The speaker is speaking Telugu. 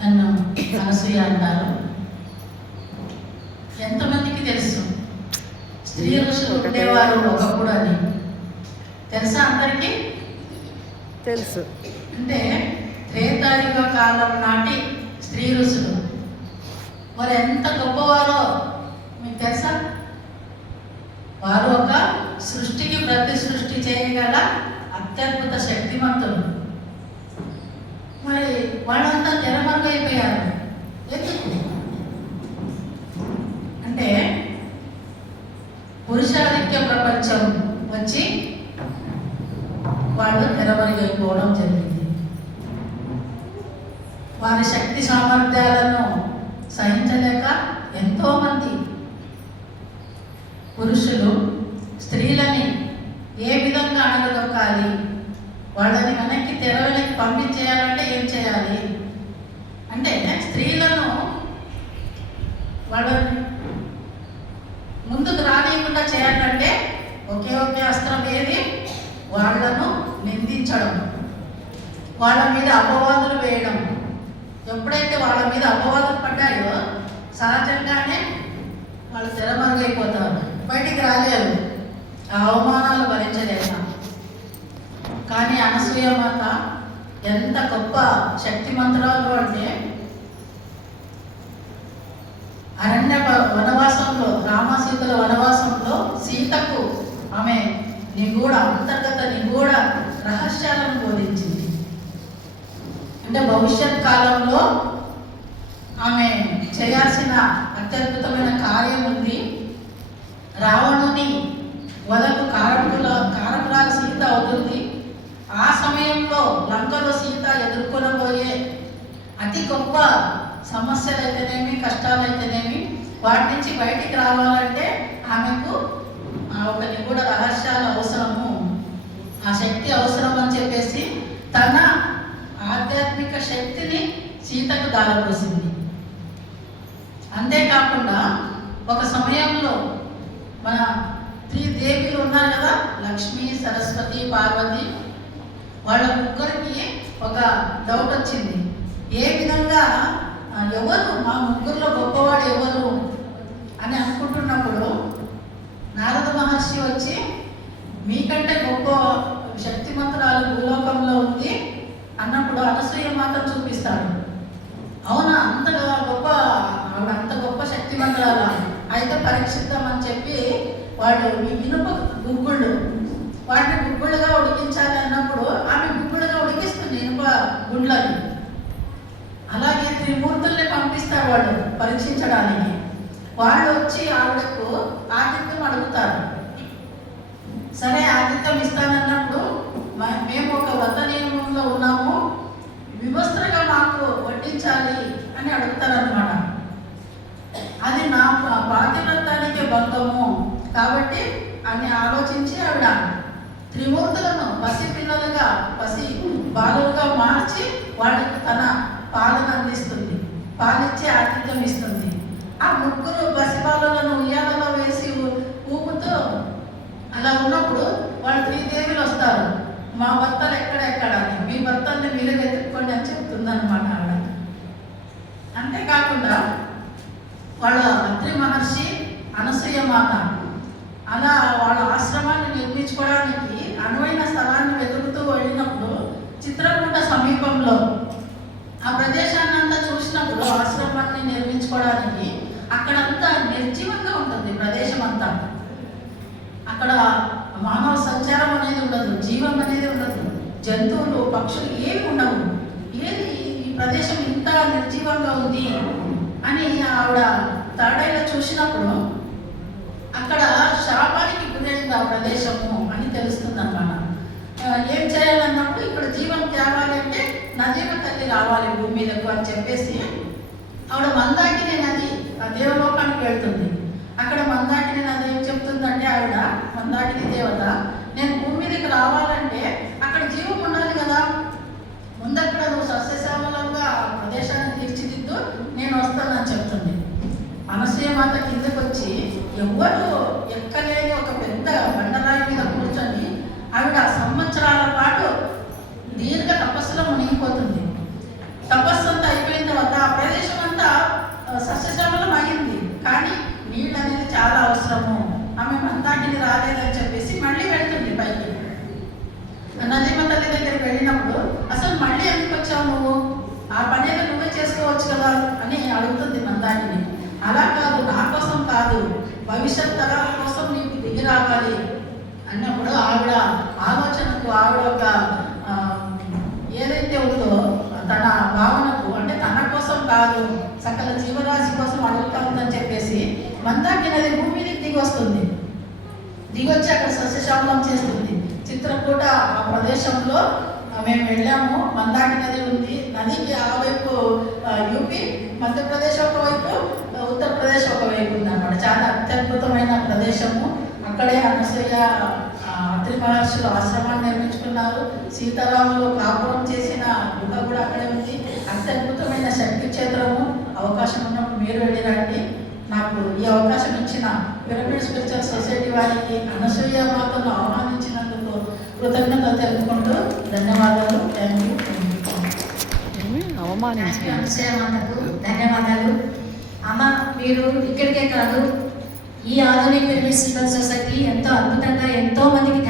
నన్ను అనసూయ అంటారు. ఎంతమందికి తెలుసు స్త్రీ ఋషులు ఉండేవారు ఒకప్పుడు అని? తెలుసా అందరికీ? తెలుసు. అంటే త్రేతాయుగ కాలం నాటి స్త్రీ ఋషులు వారు ఎంత గొప్పవారో మీకు తెలుసా? వారు ఒక సృష్టికి ప్రతి సృష్టి చేయగల అత్యద్భుత శక్తిమంతులు. మరి వాళ్ళంతా తెరమరుగైపోయారు. ఎందుకు అంటే పురుషాధిక్య ప్రపంచం వచ్చి వాళ్ళు తెరమరుగైపోవడం జరిగింది. వారి శక్తి సామర్థ్యాలను సహించలేక ఎంతోమంది పురుషులు స్త్రీలని ఏ విధంగా అణగదొక్కాలి, వాళ్ళని వెనక్కి వెనక్కి పంపించేయాలంటే ఏం చేయాలి అంటే స్త్రీలను వాళ్ళని ముందుకు రానియకుండా చేయాలంటే ఒకే అస్త్రం ఏది? వాళ్ళను నిందించడం, వాళ్ళ మీద అపవాదులు వేయడం. ఎప్పుడైతే వాళ్ళ మీద అపవాదులు పడ్డాయో సహజంగానే వాళ్ళు తెరమరుగైపోతారు, బయటికి రాలేరు, ఆ అవమానాలు భరించలేక. కానీ అనసూయ మాత ఎంత గొప్ప శక్తిమంతురాలు అంటే అరణ్య వనవాసంలో, రామసీతల వనవాసంలో సీతకు ఆమె అంతర్గత నిగూఢ రహస్యాలను బోధించింది. అంటే భవిష్యత్ కాలంలో ఆమె చేయాల్సిన అత్యద్భుతమైన కార్యం ఉంది. రావణుని వదకు కారకురాల సీత అవుతుంది. ఆ సమయంలో లంకలో సీత ఎదుర్కొనబోయే అతి గొప్ప సమస్యలు అయితేనేమి, కష్టాలు అయితేనేమి, వాటి నుంచి బయటికి రావాలంటే ఆమెకు ఒక నిగూఢ రహస్యాలు అవసరము, ఆ శక్తి అవసరం అని చెప్పేసి తన ఆధ్యాత్మిక శక్తిని సీతకు దారపోసింది. అంతేకాకుండా ఒక సమయంలో మన త్రిదేవులు ఉన్నారు కదా, లక్ష్మి, సరస్వతి, పార్వతి, వాళ్ళ ముగ్గురికి ఒక డౌట్ వచ్చింది. ఏ విధంగా ఎవరు మా ముగ్గురులో గొప్పవాడు ఎవరు అని అనుకుంటున్నప్పుడు నారద మహర్షి వచ్చి మీకంటే గొప్ప శక్తిమంతురాలు భూలోకంలో ఉంది అన్నప్పుడు అనసూయ మాత్రం చూపిస్తాడు. అవునా, అంతగా గొప్ప ఆవిడ, అంత గొప్ప శక్తిమంతురాల, అయితే పరీక్షిద్దామని చెప్పి వాళ్ళు ఇనుప గుగ్గుళ్ళు, వాటిని గుగ్గుళ్ళుగా ఉడికించాలి అన్నప్పుడు ఆమె గుగ్గుళ్ళుగా ఉడికిస్తుంది ఇనుప గుండ్లని. అలాగే త్రిమూర్తుల్ని పంపిస్తారు వాళ్ళు పరీక్షించడానికి. వాళ్ళు వచ్చి ఆవిడకు ఆతిథ్యం అడుగుతారు. సరే ఆతిథ్యం ఇస్తానన్నప్పుడు మేము ఒక వ్రత నియమంలో ఉన్నాము, వివస్త్రగా మాకు వడ్డించాలి అని అడుగుతారనమాట. అది నా పాతివ్రతానికి భంగము కాబట్టి అని ఆలోచించి ఆవిడ త్రిమూర్తులను పసి పిల్లలుగా, పసి బాలులుగా మార్చి వాళ్ళకి తన పాలను అందిస్తుంది, పాలిచ్చి ఆతిథ్యం ఇస్తుంది. ఆ ముగ్గురు పసిబాలులను ఉయ్యాలలో వేసి ఊపుతూ అలా ఉన్నప్పుడు వాళ్ళు త్రిదేవులు వస్తారు. మా భర్తలు ఎక్కడెక్కడ అని, మీ భర్తల్ని మీరే వెతుక్కోండి అని చెప్తుందన్నమాట ఆవిడ. అంతేకాకుండా వాళ్ళ అత్రి మహర్షి, అనసూయ మాత అలా వాళ్ళ ఆశ్రమాన్ని నిర్మించుకోవడానికి అనువైన స్థలాన్ని వెతుకుతూ వెళ్ళినప్పుడు చిత్రకూట సమీపంలో ఆ ప్రదేశాన్ని అంతా చూసినప్పుడు ఆశ్రమాన్ని నిర్మించుకోవడానికి అక్కడంతా నిర్జీవంగా ఉంటుంది ప్రదేశం అంతా. అక్కడ మానవ సంచారం అనేది ఉండదు, జీవం అనేది ఉండదు, జంతువులు, పక్షులు ఏమి ఉండవు. ఏది ఈ ప్రదేశం ఇంత నిర్జీవంగా ఉంది అని ఆవిడ తాడైలో చూసినప్పుడు అక్కడ శాపానికి గురైంది ఆ ప్రదేశము అని తెలుస్తుంది అన్నమాట. ఏం చేయాలన్నప్పుడు ఇక్కడ జీవం తేవాలి అంటే నదీమ తల్లి రావాలి భూమి మీదకు అని చెప్పేసి ఆవిడ మందాకిని నది ఆ దేవలోకానికి వెళ్తుంది. అక్కడ మందాకిని నది ఏం చెప్తుందంటే ఆవిడ మందాకిని దేవత, నేను భూమి మీదకి రావాలంటే అక్కడ జీవం ఉండాలి కదా, ముందక్కడ నువ్వు సస్యశ్యామలంగా ఆ ప్రదేశాన్ని తీర్చిదిద్దు, నేను వస్తానని చెప్తుంది. అనసూయ మాత కిందకు వచ్చి ఎవ్వరు ఎక్కలేని ఒక పెద్ద బండరాయి మీద కూర్చొని ఆవిడ సంవత్సరాల పాటు దీర్ఘ తపస్సులో మునిగిపోతుంది. తపస్సు అంతా అయిపోయిన తర్వాత రాలేదని చెప్పేసి మళ్ళీ వెళ్తుంది పైకి. నదీమ తల్లి దగ్గరికి వెళ్ళినప్పుడు అసలు మళ్ళీ ఎందుకు వచ్చావు నువ్వు, ఆ పనేదో నువ్వే చేసుకోవచ్చు కదా అని అడుగుతుంది మందాకిని. అలా కాదు, నా కోసం కాదు, భవిష్యత్ తరాల కోసం నీకు దిగి రావాలి అన్నప్పుడు ఆవిడ ఆలోచనకు, ఆవిడ ఒక ఏదైతే ఉందో తన భావనకు, అంటే తన కోసం కాదు సకల జీవరాశి కోసం అడుగుతా ఉందని చెప్పేసి మందాకిని నది భూమి మీదకి దిగి వస్తుంది. దిగొచ్చి అక్కడ సస్యశామలం చేస్తుంది. చిత్రకూట ఆ ప్రదేశంలో మేము వెళ్ళాము. మందాకి నది ఉంది. నదికి ఆ వైపు యూపీ, మధ్యప్రదేశ్ ఒకవైపు, ఉత్తరప్రదేశ్ ఒకవైపు ఉంది అన్నమాట. చాలా అత్యద్భుతమైన ప్రదేశము. అక్కడే అనసూయ అత్రి మహర్షులు ఆశ్రమాన్ని నిర్మించుకున్నారు. సీతారాములు కాపురం చేసిన గుహ కూడా అక్కడే ఉంది. అత్యద్భుతమైన శక్తి క్షేత్రము. అవకాశం ఉన్నప్పుడు మీరు వెళ్ళిరండి. నాకు ఈ అవకాశం ఇచ్చిన పిరమిడ్ స్పిరిచువల్ సొసైటీ వారికి, అనసూయ మాతను ఆహ్వానించినందుకు కృతజ్ఞతలు తెలుపుకుంటూ ధన్యవాదాలు. Thank you. అవమానించారు. అనసూయ మాతకు ధన్యవాదాలు. అమ్మ, మీరు ఇక్కడికే కాదు, ఈ ఆధునిక పిరమిడ్ స్పిరిచువల్ సొసైటీ ఎంతో అద్భుతంగా ఎంతో మందికి